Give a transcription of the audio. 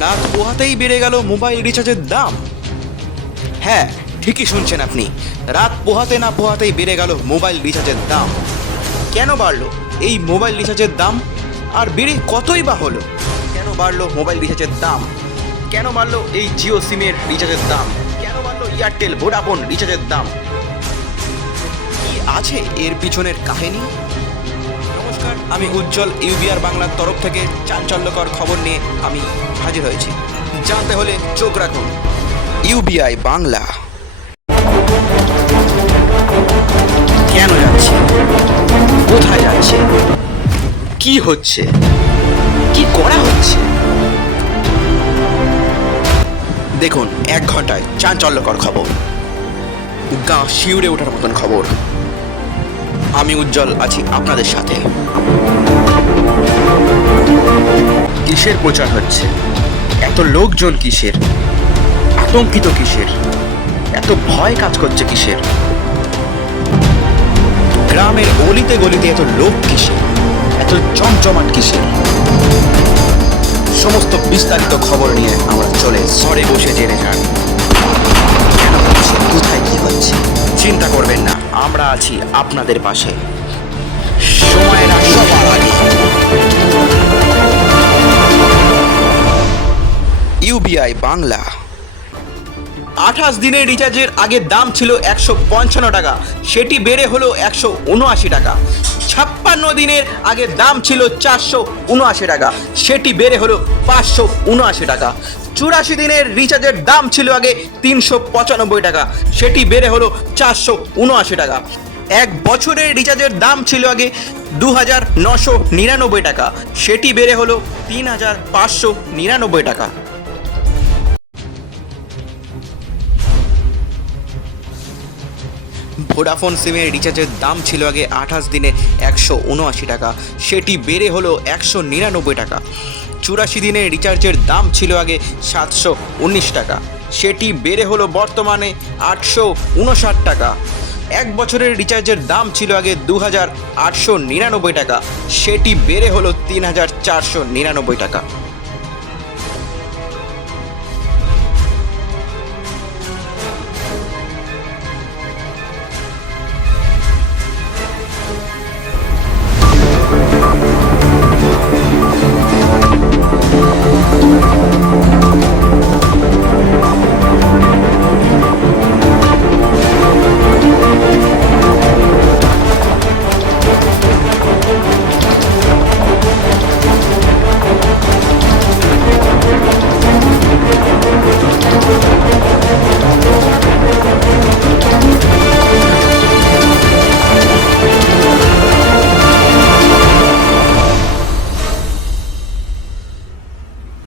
রাত পোহাতেই বেড়ে গেল মোবাইল রিচার্জের দাম। হ্যাঁ, ঠিকই শুনছেন আপনি, রাত পোহাতে না পোহাতেই বেড়ে গেল মোবাইল রিচার্জের দাম। কেন বাড়লো এই মোবাইল রিচার্জের দাম? আর বেড়ে কতই বা হলো? কেন বাড়লো মোবাইল রিচার্জের দাম? কেন বাড়লো এই জিও সিমের রিচার্জের দাম? কেন বাড়লো এয়ারটেল ভোডাফোন রিচার্জের দাম? কি আছে এর পিছনের কাহিনী? নমস্কার, আমি উজ্জ্বল। ইউবিআর বাংলার তরফ থেকে চাঞ্চল্যকর খবর নিয়ে আমি হাজির হয়েছি। জানতে হলে চোখ রাখুন ইউবিআই বাংলা। কেন যাচ্ছে? কোথায় যাচ্ছে? কি হচ্ছে? কি করা হচ্ছে? দেখুন, 1 ঘন্টায় চাঞ্চল্যকর খবর, গা শিউরে ওঠার মতন খবর। আমি উজ্জ্বল আছি আপনাদের সাথে। কিসের প্রচার হচ্ছে? এত লোকজন কিসের? আতঙ্কিত কিসের? এত ভয় কাজ করছে কিসের? গ্রামের অলিতে গলিতে এত লোক কিসের? এত জমজমাট কিসের? সমস্ত বিস্তারিত খবর নিয়ে আমরা চলে ঘরে বসে জেনে যান কেন হচ্ছে, কোথায় কি হচ্ছে। চিন্তা করবেন না, আমরা আছি আপনাদের পাশে সময়ের সবার আগে। ইউবিআই বাংলা। 28 দিনের রিচার্জের আগে দাম ছিল 155 টাকা, সেটি বেড়ে হলো 179 টাকা। 56 দিনের আগে দাম ছিল 479 টাকা, সেটি বেড়ে হলো 579 টাকা। 84 দিনের রিচার্জের দাম ছিল আগে 395 টাকা, সেটি বেড়ে হলো 479 টাকা। 1 বছরের রিচার্জের দাম ছিল আগে 2999 টাকা, সেটি বেড়ে হলো 3599 টাকা। ভোডাফোন সিমের রিচার্জের দাম ছিল আগে 28 দিনে 179 টাকা, সেটি বেড়ে হলো 199 টাকা। 84 দিনের রিচার্জের দাম ছিল আগে 719 টাকা, সেটি বেড়ে হলো বর্তমানে 859 টাকা। 1 বছরের রিচার্জের দাম ছিল আগে 2899 টাকা, সেটি বেড়ে হলো 3499 টাকা।